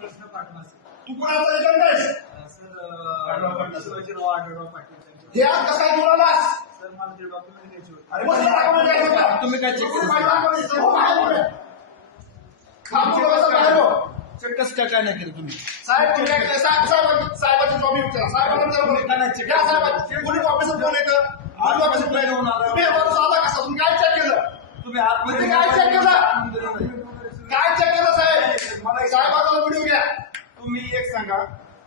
प्रश्न पाठवा. तू कोणाचा एजंट आहेस सर अं, शिवाजीराव आढळराव पाटील. त्यांच्या- हे आज कसा बोलालास सर मला ते डॉक्युमेंट घ्यायचे होते. अरे मग दाखवून द्यायचं का? तुम्ही काय दाखवलं? हो, कसं काय नाही केलं तुम्ही? साहेब तुम्ही काय- साहेब साहेब साहेबाची जॉब विचारा साहेबांना विचारा बोल. या साहेब पोलीस ऑफिसर कोण येतं पोलीस ऑफिसर कोण येतं? तुम्ही एवढं साधा कसा तुम्ही काय चेक केलं? तुम्ही आतमध्ये काय check केलं? काय चेक केलं साहेब मला साहेबाचा व्हिडिओ घ्या तुम्ही एक सांगा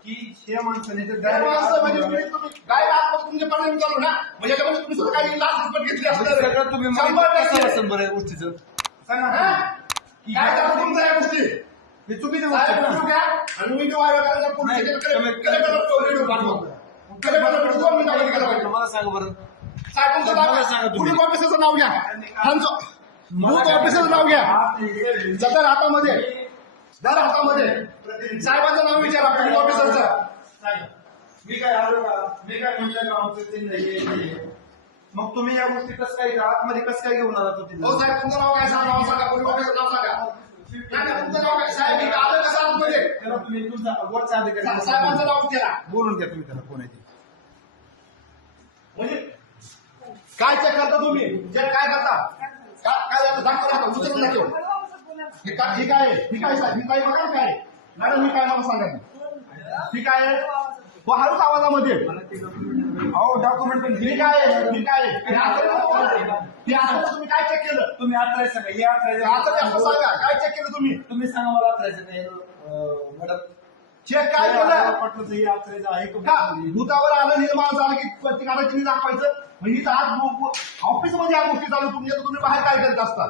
की हे माणसाने ते काय माणसं म्हणजे तुम्ही तुम्ही काय आतमध्ये तुमचे परिणाम चालू ना? म्हणजे याच्यामध्ये तुम्ही सुद्धा काही लाच रिपोर्ट घेतली असणार आहे. सगळं तुम्ही शंभर कसं टक्के. असेल बरं या गोष्टीचं? सांगा हा? ना. काय चालू तुमचं या गोष्टी? हे चुकीची गोष्ट आहे. घ्या आणि नाही, पुढे तुम्ही- दोन मिनिटामध्ये पाहिजे मला सांगा बरं. साहेब तुमचं मला नाव सांगा तुम्ही. पोलीस ऑफिसरचं नाव घ्या. बूथ ऑफिसरचं नाव घ्या. जतर हातामध्ये दर हातामध्ये. साहेबांचं नाव विचारा पोलीस ऑफिसरचं. मी काय आलो का? मी काय म्हटलं का आमचं ते नाही. मग तुम्ही या गोष्टी कसं काय आतमध्ये कसं काय घेऊन आला तो हो साहेब तुमचं नाव काय सांगा सांगा पोलीस ऑफिसर नाव सांगा. तुमचं नाव काय? साहेब इथं आलं कसं आतमध्ये? त्याला तुम्ही तुमचा वरचा अधिकारी साहेबांचं नाव विचारा. बोलून घ्या तुम्ही त्याला कोण आहे म्हणजे काय चेक करता तुम्ही? चेक काय करता? काय दाखवा दाखवा उचलून दाखव हे काय हे काय आहे? ही काय साहेब? ही काय बघा काय? मॅडम ही काय मला सांगा? ही काय आहे? हो हळूच आवाजामध्ये. अहो डॉक्युमेंट पण ही काय आहे? ही काय आहे? हे तुम्ही काय चेक केलं? तुम्ही आत सांगा हे आत सांगा. काय चेक केलं तुम्ही? तुम्ही सांगा मला आत राहायचं नाही अं, मॅडम. चेक काय केलं? पटलं हे आत राहायचं आहे का? भूतावर आलं निर्माण झालं की प्रतिकाराची मी दाखवायचं. म्हणजे आज ऑफिसमध्ये या गोष्टी चालू तर तुम्ही बाहेर काय करीत असतात